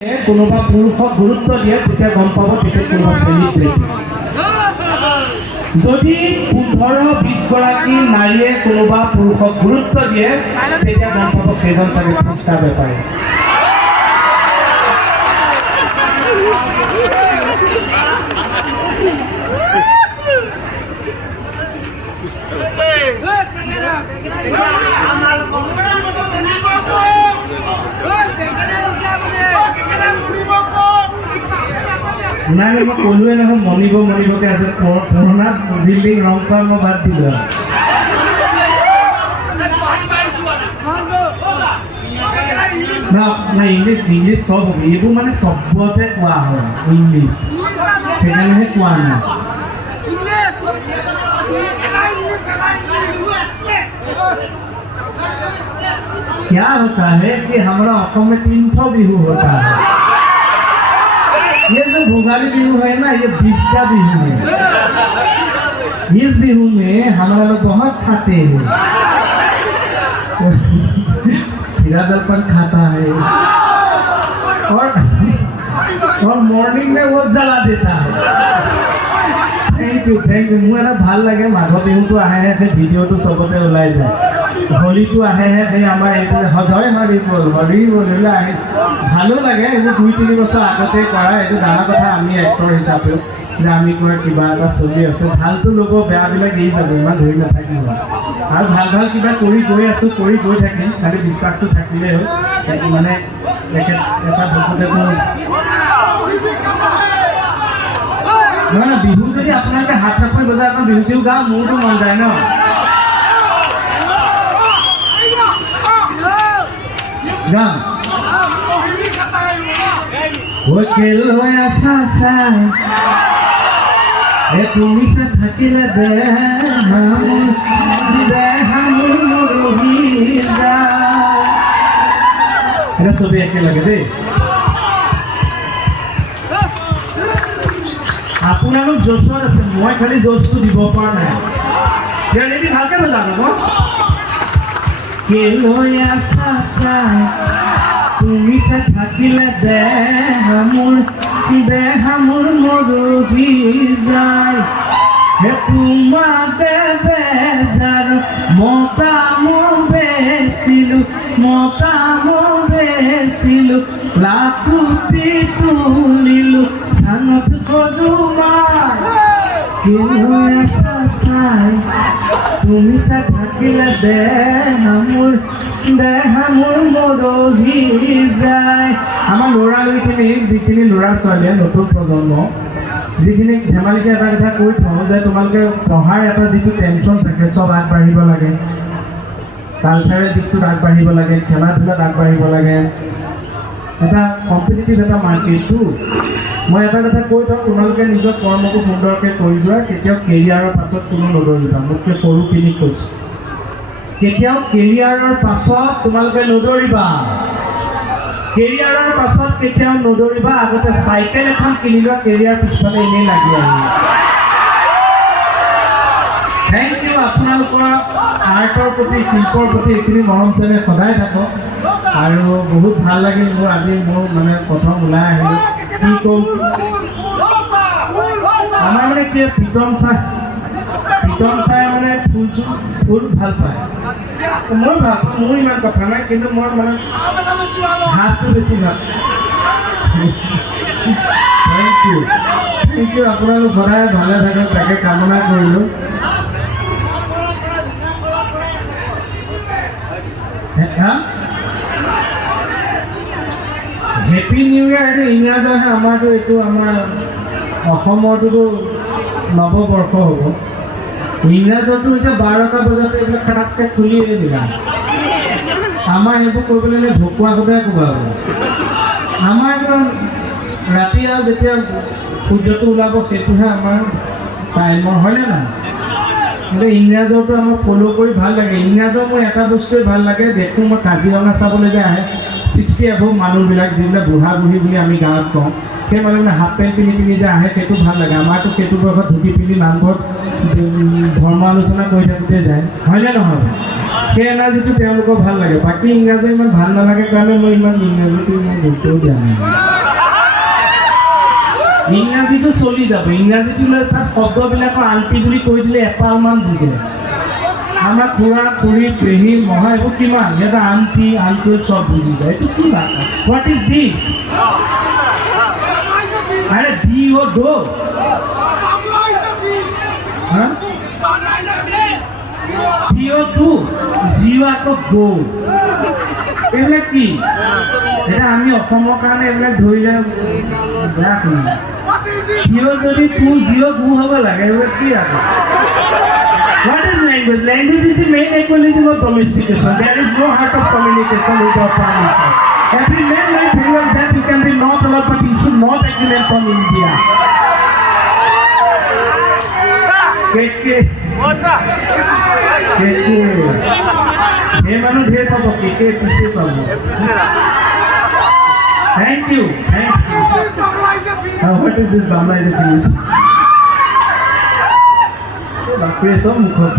কোনোবা পুৰুষক গুৰুত্ব দিয়ে তেতিয়া গম পাব তেতিয়া কোনোবা চেলিব্ৰিটি। যদি 15-20 গৰাকী নাৰীয়ে কোনোবা পুৰুষক গুৰুত্ব দিয়ে তেতিয়া গম পাব সেইজন চাগে ফুচকা বেপাৰী। নাই মই ক'লোৱে নহয় মনিবকে আছে পুৰণা বিল্ডিং ৰং কৰা মই বাদ দিলোঁ। নাই ইংলিছ চব হ'ব, এইবোৰ মানে চবতে কোৱা হয় ইংলিছ, সেইকাৰণেহে কোৱা নাই। क्या होता है कि हमारा असम में 3 बिहू होता है। ये जो भोगाली बिहू है ना, ये 20 का बिहू है। इस बिहू में हमारा लोग बहुत खाते हैं, सिरा दलपन खाता है और मॉर्निंग में वो जला देता है। थैंक यू मोर এটা ভাল লাগে মাঘ বিহুটো আহে সেই ভিডিঅ'টো চবতে ওলাই যায়। হোলীটো আহে সেই আমাৰ এইটো হজয় হৰি বল আহে, ভালো লাগে। এইবোৰ 2-3 বছৰ আগতে কৰা, এইটো ডাঙৰ কথা। আমি এক্টৰ হিচাপেও যে আমি কৰা কিবা এটা চলি আছে, ভালটো ল'ব, বেয়াবিলাক এৰি যাব, ইমান ধৰি নাথাকিব। আৰু ভাল কিবা কৰি গৈ আছোঁ, কৰি গৈ থাকিম, খালি বিশ্বাসটো থাকিলেই হ'ল। মানে এটা ভকতেতো নহয় না, বিহু যদি আপোনালোকে হাত চাপৰি বজাই আপোনাৰ বিহু চিহু গাওঁ, মোৰতো মন যায় ন। গাওঁ খেল হৈ আছা চাই তুমি চা থাকিলে এটা চবেই একেলগে দেই। আপোনালোক জোচত আছে, মই খালি জোচটো দিব পৰা নাই। ৰেডি ভালকে বজাব ন। খেল হৈ আছা চাই তুমি চা থাকিলে দেহ মোৰ মৰহি যায়। হে তোমাকে বেজাৰ মতাম বেচিলো লাকুতি তুলিলো ধানত সজুমাই। খেল হৈ আছা চাই তুমি চা থাকিলে দেহ মোৰ মৰহি যায়। আমাৰ ল'ৰালৈখিনি যিখিনি ল'ৰা ছোৱালীয়ে নতুন প্ৰজন্ম, যিখিনি ধেমালিকে এটা কথা কৈ থওঁ যে তোমালোকে পঢ়াৰ এটা যিটো টেনশ্যন থাকে, চব আগবাঢ়িব লাগে, কালচাৰেল দিশটোত আগবাঢ়িব লাগে, খেলা ধূলাত আগবাঢ়িব লাগে, এটা কম্পিটিটিভ এটা মাৰ্কেটটো। মই এটা কথা কৈ থওঁ, তোমালোকে নিজৰ কৰ্মটো সুন্দৰকৈ কৰি যোৱা, কেতিয়াও কেৰিয়াৰৰ পাছত কোনো নদৌৰিবা। মোতকৈ সৰুখিনিক কৈছোঁ, কেতিয়াও কেৰিয়াৰৰ পাছত তোমালোকে নদৌৰিবা। কেৰিয়াৰৰ পাছত কেতিয়াও নদৌৰিবা। আগতে চাইকেল এখন কিনি লোৱা, কেৰিয়াৰ পিছফালে এনেই লাগি আহিবা। Thank you. আপোনালোকৰ আৰ্টৰ প্ৰতি, শিল্পৰ প্ৰতি এইখিনি মৰম চেনেহ সদায় থাকক। আৰু বহুত ভাল লাগিল মোৰ আজি, মোৰ মানে প্ৰথম ওলাই আহিলোঁ। কি কওঁ, আমাৰ মানে কি প্ৰীতম চাই মানে ফুল ভাল পায়, মই ভাল পাওঁ। মোৰ ইমান কথা নাই, কিন্তু মই মানে হাতটো বেছি ভাল। থেংক ইউ আপোনালোক সদায় ভালে থাকক, তাকে কামনা কৰিলোঁ। হেপী নিউ ইয়াৰ এইটো ইংৰাজৰহে, আমাৰতো এইটো আমাৰ অসমৰটোতো নৱবৰ্ষ হ'ব। ইংৰাজৰটো হৈছে 12টা বজাতে এইবিলাক খাটাককৈ খুলি দিলা। আমাৰ সেইবোৰ কৰিবলৈ হ'লে ঢকুৱা সদায় কোবাব। আমাৰ একদম ৰাতি আৰু যেতিয়া সূৰ্যটো ওলাব সেইটোহে আমাৰ টাইমৰ, হয়নে নাই? কিন্তু ইংৰাজৰটো আমাক ফ'ল' কৰি ভাল লাগে। ইংৰাজৰ মোৰ এটা বস্তুৱে ভাল লাগে, দেখোঁ মই কাজিৰঙা চাবলৈ যে আহে 60 এভোভ মানুহবিলাক যিবিলাক বুঢ়া বুঢ়ী বুলি আমি গাঁৱত কওঁ সেই মানুহে হাফ পেণ্ট পিন্ধি যে আহে সেইটো ভাল লাগে আমাৰতো সেইটো বয়সত ধুতি পিন্ধি নামঘৰত ধৰ্ম আলোচনা কৰি থাকোঁতে যায় হয়নে নহয় সেই এনাৰ্জিটো তেওঁলোকৰ ভাল লাগে বাকী ইংৰাজী ইমান ভাল নালাগে কাৰণে মই ইমান ইংৰাজীটো ইমান গুৰুত্বও দিয়া নাই ইংৰাজীটো চলি যাব ইংৰাজীটো লৈ তাত শব্দবিলাকৰ আন্টি বুলি কৈ দিলে এপালমান বুজে আমাৰ খুৰা খুৰী পেহী মহা এইবোৰ কিমান সিহঁতে আন্টি আন্কুল চব বুজি যায় এইটো কি ভাষা হোৱাট ইজ দিছ আৰে ডি অ' ডো জিঅ' আকৌ গো এইবিলাক কি এতিয়া আমি অসমৰ কাৰণে এইবিলাক ধৰিলে বেয়া শুনি জিঅ' যদি টু জিঅ' গো হ'ব লাগে এইবিলাক কি আকৌ What is language? Language is the main equalism of domestication. There is no heart of communication without permission. Every man might feel like that you can be not allowed, but you should not agreement from India. KK. Hey manu dhir pabo KK pise pabo. Thank you. What is this Bangla is a please? Bapak esok mukhas